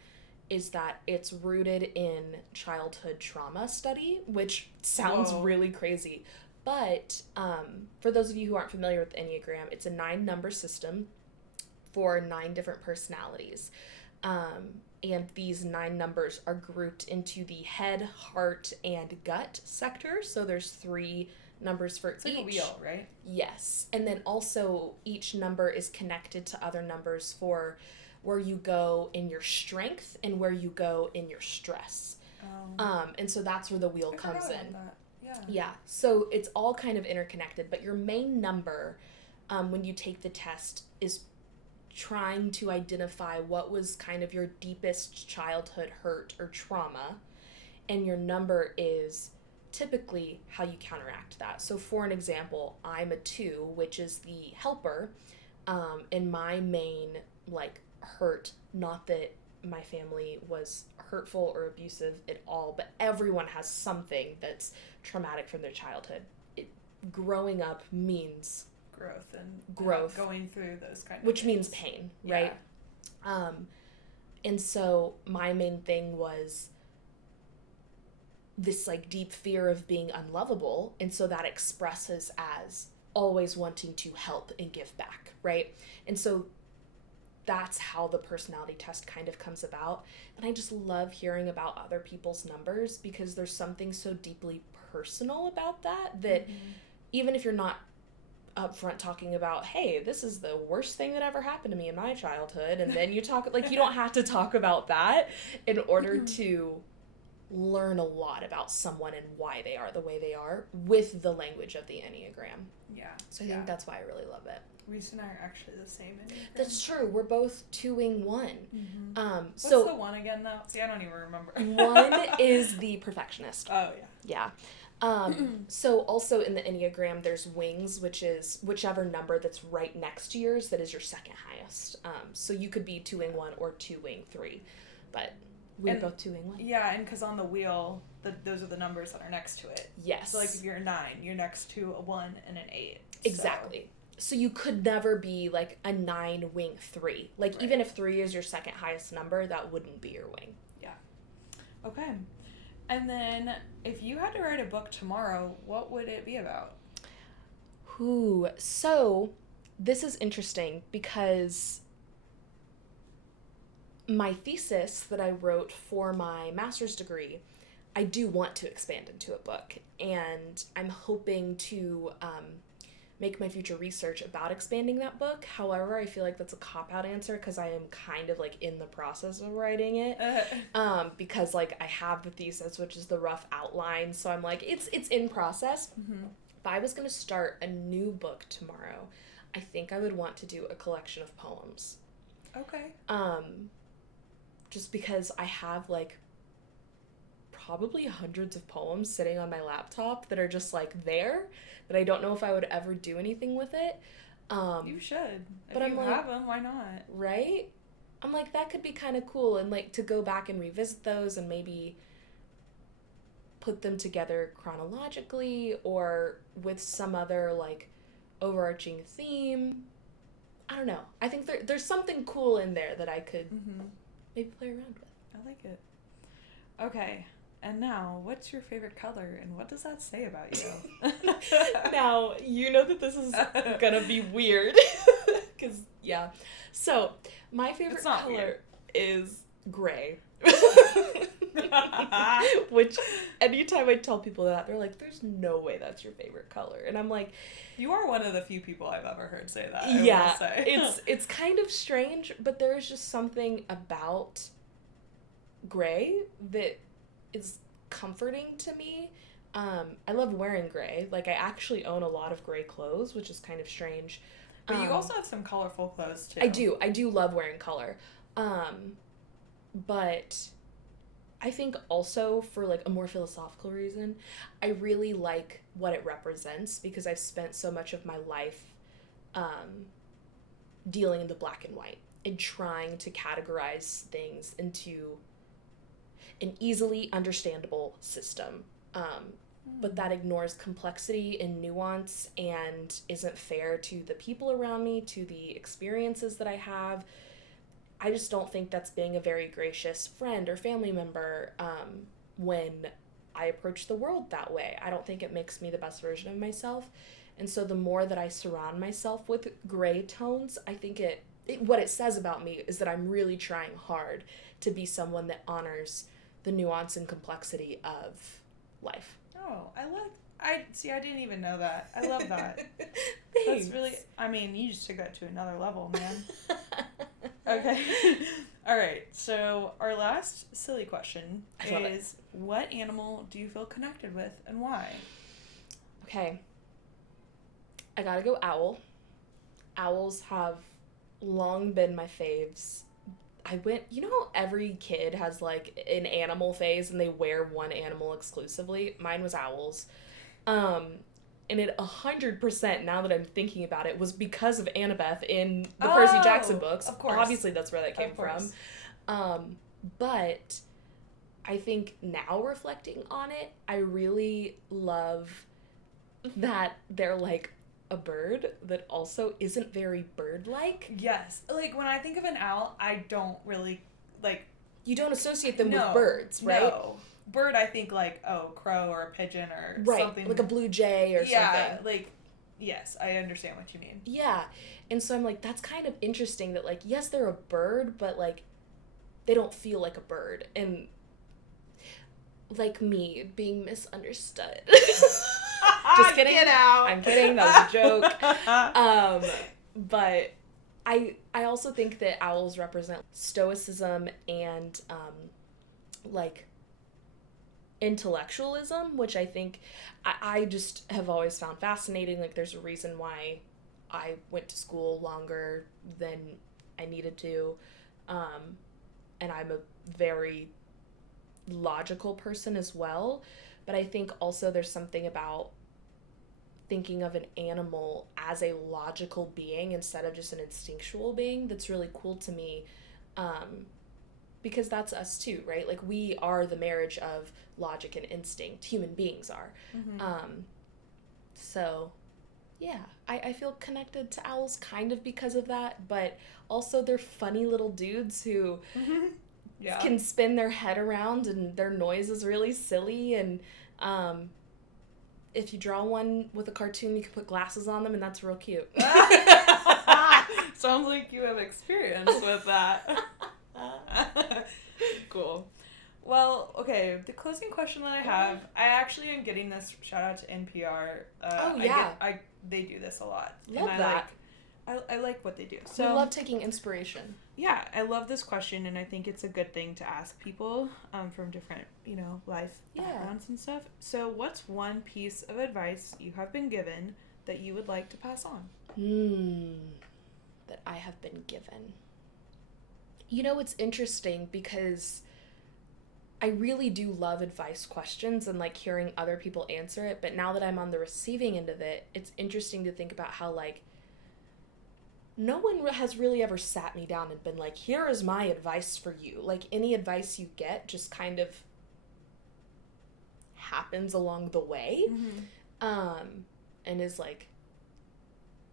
is that it's rooted in childhood trauma study, which sounds really crazy. But for those of you who aren't familiar with the Enneagram, it's a 9-number system for 9 different personalities. And these 9 numbers are grouped into the head, heart, and gut sector. So there's 3 numbers for each. It's like a wheel, right? Yes. And then also each number is connected to other numbers for where you go in your strength and where you go in your stress. And so that's where the wheel comes in. Yeah. So it's all kind of interconnected, but your main number when you take the test is trying to identify what was kind of your deepest childhood hurt or trauma, and your number is typically how you counteract that. So for an example, I'm a 2, which is the helper, and my main like hurt, not that my family was hurtful or abusive at all, but everyone has something that's traumatic from their childhood. Growing up means growth, going through those kind of which things. means pain, right? And so my main thing was this like deep fear of being unlovable, and so that expresses as always wanting to help and give back, right? And so that's how the personality test kind of comes about. And I just love hearing about other people's numbers, because there's something so deeply personal about that even if you're not upfront talking about, hey, this is the worst thing that ever happened to me in my childhood, and then you talk like you don't have to talk about that in order to learn a lot about someone and why they are the way they are with the language of the Enneagram. So I think that's why I really love it. Reese and I are actually the same Enneagram. That's true. We're both 2-wing 1. What's the 1 again though? See, I don't even remember. 1 is the perfectionist. Oh yeah. So also in the Enneagram, there's wings, which is whichever number that's right next to yours that is your second highest. So you could be 2-wing 1 or 2-wing 3, but we're both 2-wing 1. Yeah, and because on the wheel, those are the numbers that are next to it. Yes. So like if you're a 9, you're next to a 1 and an 8. Exactly. So you could never be, like, a 9 wing 3. Like, Right. even if 3 is your second highest number, that wouldn't be your wing. Yeah. Okay. And then, if you had to write a book tomorrow, what would it be about? So this is interesting because my thesis that I wrote for my master's degree, I do want to expand into a book, and I'm hoping to make my future research about expanding that book. However, I feel like that's a cop-out answer because I am kind of, like, in the process of writing it. Because, like, I have the thesis, which is the rough outline, so I'm like, it's in process. Mm-hmm. If I was going to start a new book tomorrow, I think I would want to do a collection of poems. Okay. Just because I have, like, probably hundreds of poems sitting on my laptop that are just, like, there, that I don't know if I would ever do anything with it. You should. But if I'm you like, have them, why not? Right? I'm like, that could be kind of cool, and, like, to go back and revisit those and maybe put them together chronologically or with some other, like, overarching theme. I don't know. I think there's something cool in there that I could maybe play around with. I like it. Okay. And now, what's your favorite color, and what does that say about you? Now, you know that this is gonna be weird. Because, yeah. So, my favorite color weird. is gray. Which, anytime I tell people that, they're like, there's no way that's your favorite color. And I'm like... You are one of the few people I've ever heard say that, I will say. It's kind of strange, but there is just something about gray that is comforting to me. I love wearing gray. Like, I actually own a lot of gray clothes, which is kind of strange. But you also have some colorful clothes, too. I do love wearing color. But I think also for, like, a more philosophical reason, I really like what it represents because I've spent so much of my life dealing in the black and white and trying to categorize things into an easily understandable system. But that ignores complexity and nuance and isn't fair to the people around me, to the experiences that I have. I just don't think that's being a very gracious friend or family member when I approach the world that way. I don't think it makes me the best version of myself. And so the more that I surround myself with gray tones, I think what it says about me is that I'm really trying hard to be someone that honors the nuance and complexity of life. Oh, I didn't even know that. I love that. Thanks. That's really, I mean, you just took that to another level, man. Okay. All right. So our last silly question is, what animal do you feel connected with and why? Okay. I gotta go owl. Owls have long been my faves. You know how every kid has, like, an animal phase and they wear one animal exclusively? Mine was owls. And it 100%, now that I'm thinking about it, was because of Annabeth in the Percy Jackson books. Of course. Obviously, that's where that came from. But I think now reflecting on it, I really love that they're, like, a bird that also isn't very bird-like. Yes. Like, when I think of an owl, I don't really, like... You don't associate them with birds, right? No. Bird, I think, like, crow or a pigeon or something. Like a blue jay or something. Yeah, like, yes, I understand what you mean. Yeah. And so I'm like, that's kind of interesting that, like, yes, they're a bird, but, like, they don't feel like a bird. And, like me, being misunderstood. Just kidding. Get out. I'm kidding. That was a joke. But I also think that owls represent stoicism and, like, intellectualism, which I think I just have always found fascinating. Like, there's a reason why I went to school longer than I needed to. And I'm a very logical person as well. But I think also there's something about thinking of an animal as a logical being instead of just an instinctual being that's really cool to me. Because that's us too, right? Like, we are the marriage of logic and instinct. Human beings are. So, Yeah, I feel connected to owls kind of because of that, but also they're funny little dudes who can spin their head around and their noise is really silly. And if you draw one with a cartoon, you can put glasses on them, and that's real cute. Sounds like you have experience with that. Cool. Well, okay, the closing question that I have, I actually am getting this shout out to NPR. They do this a lot. Love that. I like what they do. So I love taking inspiration. Yeah, I love this question, and I think it's a good thing to ask people from different, life backgrounds and stuff. So what's one piece of advice you have been given that you would like to pass on? That I have been given. It's interesting because I really do love advice questions and like hearing other people answer it, but now that I'm on the receiving end of it, it's interesting to think about how like no one has really ever sat me down and been like, here is my advice for you. Like any advice you get just kind of happens along the way. And is like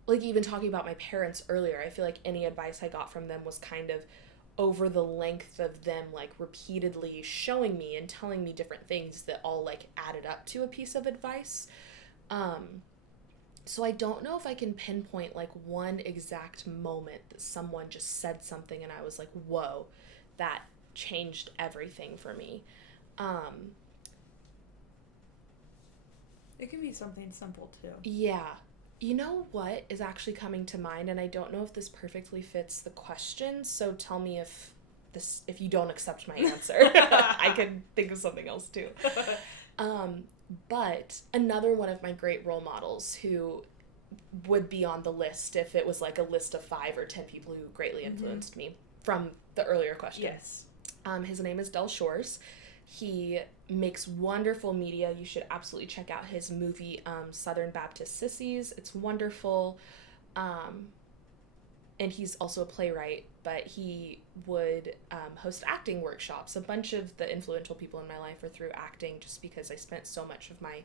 even talking about my parents earlier, I feel like any advice I got from them was kind of over the length of them like repeatedly showing me and telling me different things that all like added up to a piece of advice. So I don't know if I can pinpoint like one exact moment that someone just said something and I was like, whoa, that changed everything for me. It can be something simple too. Yeah. You know what is actually coming to mind, and I don't know if this perfectly fits the question, so tell me if you don't accept my answer. I could think of something else too. But another one of my great role models who would be on the list if it was like a list of 5 or 10 people who greatly influenced me from the earlier question. Yes. His name is Del Shores. He makes wonderful media. You should absolutely check out his movie, Southern Baptist Sissies. It's wonderful. And he's also a playwright, but he would host acting workshops. A bunch of the influential people in my life are through acting just because I spent so much of my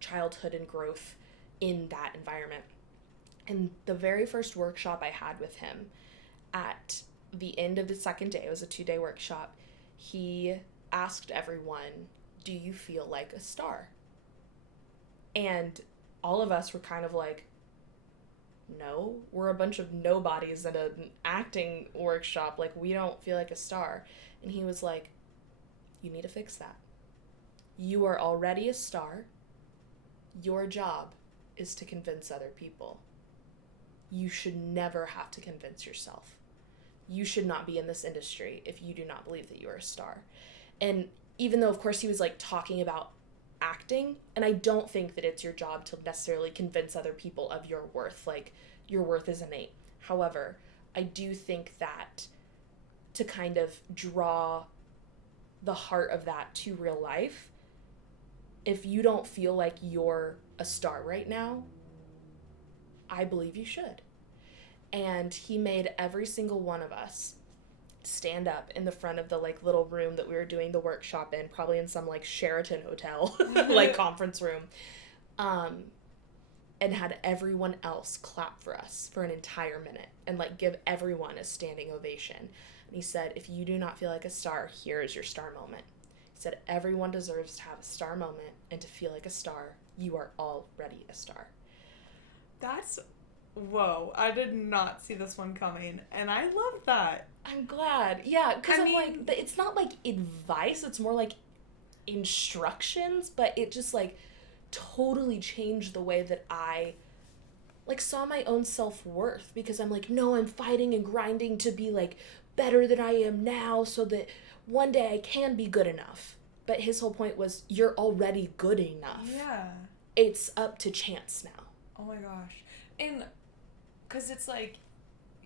childhood and growth in that environment. And the very first workshop I had with him, at the end of the second day, it was a 2-day workshop, he asked everyone, do you feel like a star? And all of us were kind of like, no, we're a bunch of nobodies at an acting workshop. Like, we don't feel like a star. And he was like, you need to fix that. You are already a star. Your job is to convince other people. You should never have to convince yourself. You should not be in this industry if you do not believe that you are a star. And even though, of course, he was like talking about acting, and I don't think that it's your job to necessarily convince other people of your worth. Like, your worth is innate. However, I do think that to kind of draw the heart of that to real life, if you don't feel like you're a star right now, I believe you should. And he made every single one of us stand up in the front of the like little room that we were doing the workshop in, probably in some like Sheraton hotel, like conference room, and had everyone else clap for us for an entire minute and like give everyone a standing ovation. And he said, if you do not feel like a star, here is your star moment. He said, everyone deserves to have a star moment and to feel like a star. You are already a star. Whoa, I did not see this one coming, and I love that. I'm glad. Yeah, because like, it's not like advice, it's more like instructions, but it just like totally changed the way that I like saw my own self-worth, because I'm like, no, I'm fighting and grinding to be like better than I am now so that one day I can be good enough. But his whole point was, you're already good enough. Yeah. It's up to chance now. Oh my gosh. And because it's like,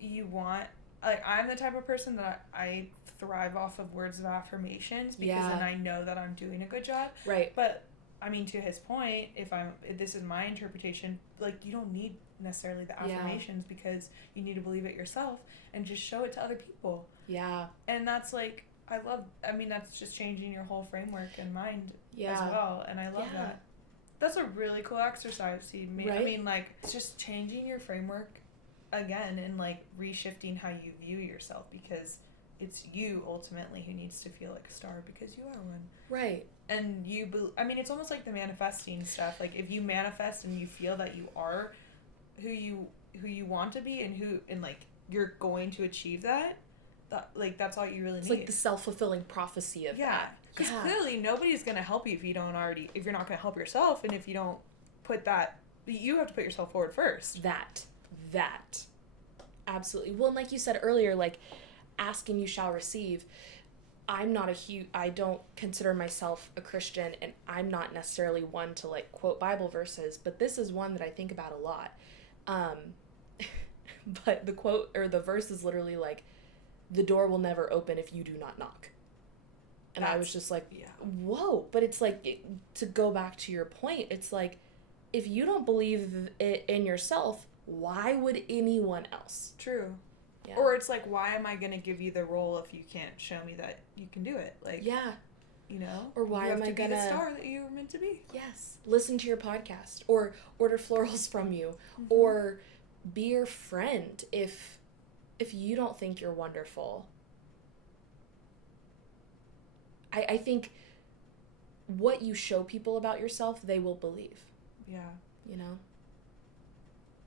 I'm the type of person that I thrive off of words of affirmations, because then I know that I'm doing a good job. Right. But I mean, to his point, if this is my interpretation, like, you don't need necessarily the affirmations, because you need to believe it yourself and just show it to other people. Yeah. And that's like, that's just changing your whole framework and mind as well. And I love that. That's a really cool exercise to me. Right? I mean, like, it's just changing your framework again and, like, reshifting how you view yourself, because it's you ultimately who needs to feel like a star because you are one. Right. And I mean, it's almost like the manifesting stuff. Like, if you manifest and you feel that you are who you want to be and like you're going to achieve that, like, that's all you really need. It's like the self-fulfilling prophecy of that. Because clearly nobody's going to help you if you're not going to help yourself, and if you don't put that, you have to put yourself forward first. That. Absolutely. Well, and like you said earlier, like, ask and you shall receive. I don't consider myself a Christian, and I'm not necessarily one to, like, quote Bible verses, but this is one that I think about a lot. But the quote or the verse is literally like, the door will never open if you do not knock. And I was just like, whoa. But it's like, to go back to your point, it's like, if you don't believe it in yourself, why would anyone else? True. Yeah. Or it's like, why am I going to give you the role if you can't show me that you can do it? Like, yeah. You know? Or why am I going to be the star that you were meant to be? Yes. Listen to your podcast, or order florals from you, or be your friend if you don't think you're wonderful. I think what you show people about yourself, they will believe. Yeah. You know?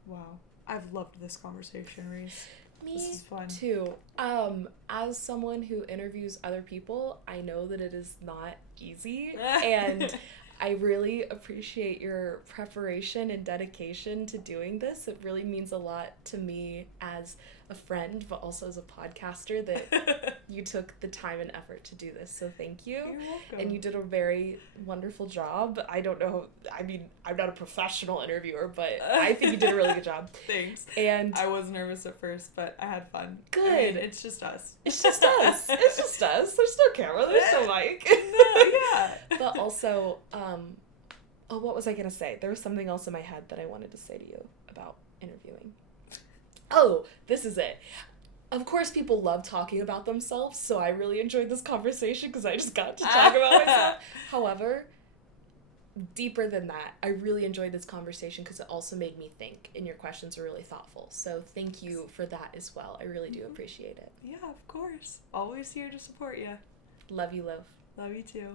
Wow. I've loved this conversation, Reese. Me this is fun. Too. As someone who interviews other people, I know that it is not easy, and I really appreciate your preparation and dedication to doing this. It really means a lot to me as a friend, but also as a podcaster, that you took the time and effort to do this. So thank you. You're welcome. And you did a very wonderful job. I don't know, I mean, I'm not a professional interviewer, but I think you did a really good job. Thanks. And I was nervous at first, but I had fun. Good. I mean, it's just us. It's just us. It's just us. There's no camera. There's no mic. Yeah. But also, what was I going to say? There was something else in my head that I wanted to say to you about interviewing. Oh, this is it. Of course, people love talking about themselves, so I really enjoyed this conversation because I just got to talk about myself. However, deeper than that, I really enjoyed this conversation because it also made me think, and your questions were really thoughtful. So thank you for that as well. I really do appreciate it. Yeah, of course. Always here to support you. Love you, Liv. Love you too.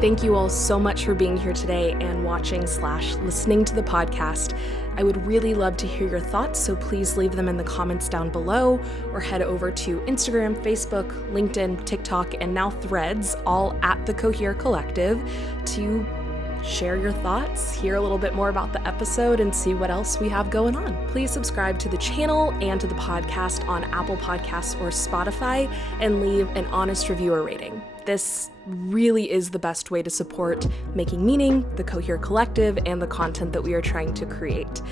Thank you all so much for being here today and watching/listening to the podcast. I would really love to hear your thoughts, so please leave them in the comments down below, or head over to Instagram, Facebook, LinkedIn, TikTok, and now Threads, all at the Cohere Collective, to share your thoughts, hear a little bit more about the episode, and see what else we have going on. Please subscribe to the channel and to the podcast on Apple Podcasts or Spotify, and leave an honest review or rating. This really is the best way to support Making Meaning, the Cohere Collective, and the content that we are trying to create.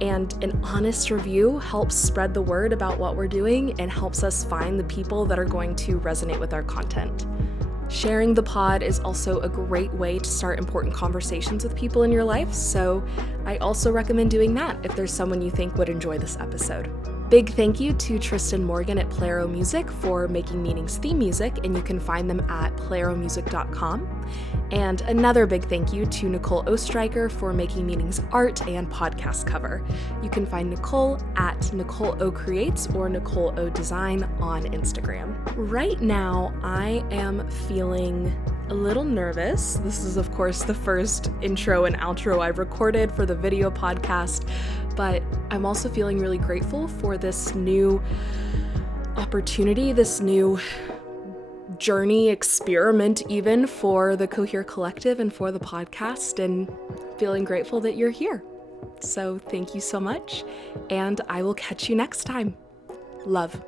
And an honest review helps spread the word about what we're doing and helps us find the people that are going to resonate with our content. Sharing the pod is also a great way to start important conversations with people in your life, so I also recommend doing that if there's someone you think would enjoy this episode. Big thank you to Tristan Morgan at Plero Music for Making Meaning's theme music, and you can find them at pleromusic.com. And another big thank you to Nicole Ostreicher for Making Meaning's art and podcast cover. You can find Nicole at Nicole O Creates or Nicole O Design on Instagram. Right now, I am feeling a little nervous. This is, of course, the first intro and outro I've recorded for the video podcast, but I'm also feeling really grateful for this new opportunity, this new journey, experiment even, for the Cohere Collective and for the podcast, and feeling grateful that you're here. So thank you so much, and I will catch you next time. Love.